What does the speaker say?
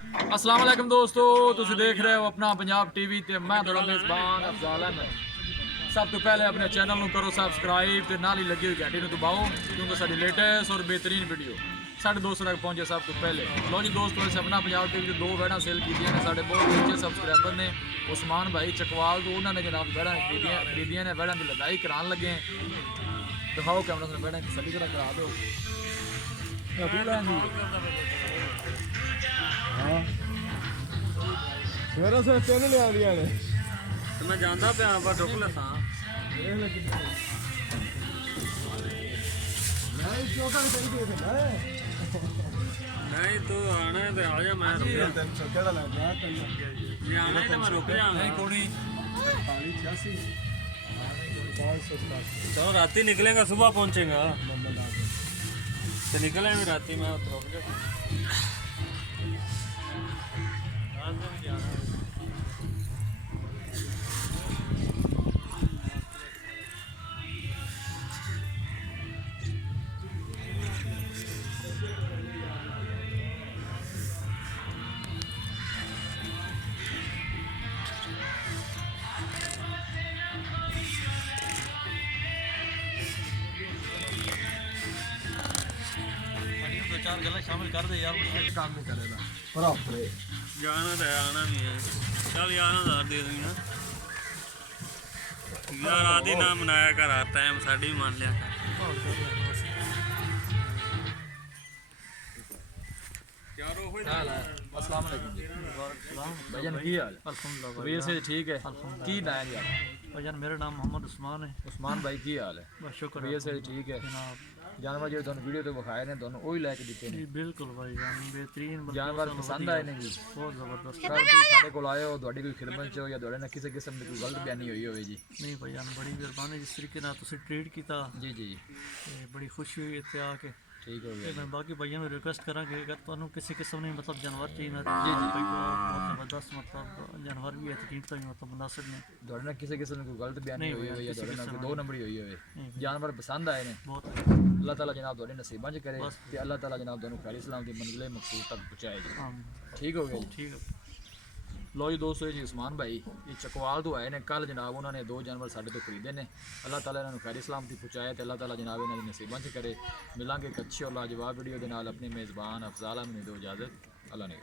अस्सलाम वालेकुम दोस्तों, तुम देख रहे हो अपना पंजाब टीवी ते मैं थोड़ा मेज़बान अफजाल अहमद। सब तो पहले अपने चैनल को करो सब्सक्राइब ते नाल ही लगी हुई घंटी दबाओ क्योंकि साडी लेटेस्ट और बेहतरीन वीडियो साढ़े दोस्तों तक पहुंचे सब तो पहले। लो जी दोस्तों, इस अपना पंजाब टीवी दो वैड़ा सेल की ने साढ़े बहुत अच्छे सबसक्राइबर ने उस्मान भाई चकवाल तो उन्होंने जनाब वैड़ा खरीदियां ने, वैड़ा की लड़ाई करान लगे हैं। दिखाओ कैमरा से वैड़ा सभी तरह करा दो। हाँ मेरा से तीन ले आंदियां ने तो मैं जानता पिया पर रुक लसा नहीं चौका नहीं चाहिए थे नहीं तो आना है तो आ जा। मैं रुक जा केड़ा लग गया नहीं आना है तो मैं रुक जाऊंगा। नहीं कोनी 88 587 चलो राती निकलेगा सुबह पहुंचेगा तो निकलेंगे राती में तो रुक जा। रात में भी जाना है। दो चार गल्ला शामिल कर दे यार, उससे काम नहीं करेगा बराबर जाना तो है आना भी है। चल यार हज़ार दे दूंगा यार, आदि ना मनाया कर टाइम साड़ी भी मान लिया कर। अस्सलाम वालेकुम जी। भाईजान की हाल? तबीयत से ठीक है? की नाम है आपका? भाईजान मेरा नाम मोहम्मद उस्मान है। उस्मान भाई की हाल है? बस शुक्र तबीयत से ठीक है? जनाब जानवर जो तुम वीडियो तो विखाए ने दोनों वही लैके दिते जी ने। बिल्कुल भाईजान बेहतरीन जानवर पसंद आए ने जी? बहुत ज़बरदस्त। कल कोई साडे कोल आए हो ਤੁਹਾਡੀ ਕੋਈ ਖਿਦਮਤ ਚ ਹੋ ਜਾਂ ਤੁਹਾਡੇ ਨਾਲ ਕਿਸੇ ਕਿਸਮ ਦੀ ਕੋਈ ਗਲਤ ਬਿਆਨੀ ਹੋਈ ਹੋਵੇ ਜੀ? नहीं भाईजान बड़ी मेहरबानी जिस तरीके नाल तुसीं ट्रीट किया जी जी ते बड़ी खुशी हुई इत्थे आके। ठीक हो ते गया मैं बाकी भाइयों में रिक्वेस्ट करा कि अगर तुहानू किसी किस्म ने मतलब जानवर चाहिए ना जी, जी। बहुत ज़बरदस्त मतलब जानवर भी है कीमत भी मतलब मुनासिब ने ਤੁਹਾਡੇ ਨਾਲ ਕਿਸੇ ਕਿਸਮ ਦੀ ਕੋਈ ਗਲਤ ਬਿਆਨੀ नहीं ਹੋਈ हुई ਹੋਵੇ ਜਾਂ किसी ਤੁਹਾਡੇ ਨਾਲ किस्म ਕੋਈ ਦੋ ਨੰਬਰੀ ਹੋਈ ਹੋਵੇ, नहीं ਜਾਨਵਰ ਪਸੰਦ ਆਏ ਨੇ, बहुत ਅੱਲਾਹ ਤਾਲਾ ਜਨਾਬ ਤੁਹਾਡੇ ਨਸੀਬਾਂ 'ਚ ਕਰੇ बस। ਤੇ ਅੱਲਾਹ ਤਾਲਾ ਜਨਾਬ ਤੁਹਾਨੂੰ ਖੈਰ ਇਸਲਾਮ ਦੀ ਮੰਜ਼ਿਲ ਮਕਸੂਦ ਤੱਕ ਪਹੁੰਚਾਏ ਜੀ। हाँ ਠੀਕ ਹੋ ਗਿਆ ਜੀ। ठीक है। ਲੋ ਜੀ ਦੋਸਤੋ, ਇਹ ਜੀ ਉਸਮਾਨ ਭਾਈ ਇਹ ਚਕਵਾਲ ਤੋਂ ਆਏ ਨੇ ਕੱਲ ਜਨਾਬ, ਉਹਨਾਂ ਨੇ ਦੋ ਜਾਨਵਰ ਸਾਡੇ ਤੋਂ ਖਰੀਦੇ ਨੇ। ਅੱਲਾਹ ਤਾਲਾ ਇਹਨਾਂ ਨੂੰ ਖੈਰ ਇਸਲਾਮ ਦੀ ਪਹੁੰਚਾਏ ਤੇ ਅੱਲਾਹ ਤਾਲਾ ਜਨਾਬ ਇਹਨਾਂ ਦੀ ਨਸੀਬਾਂ 'ਚ ਕਰੇ। ਮਿਲਾਂਗੇ ਇੱਕ ਅੱਛੀ ਔਰ ਲਾਜਵਾਬ ਵੀਡੀਓ ਦੇ ਨਾਲ। ਆਪਣੇ ਮੇਜ਼ਬਾਨ ਅਫਜ਼ਾਲ ਅਹਿਮਦ ਨੂੰ ਦਿਓ ਇਜਾਜ਼ਤ। ਅੱਲਾਹ ਨੇ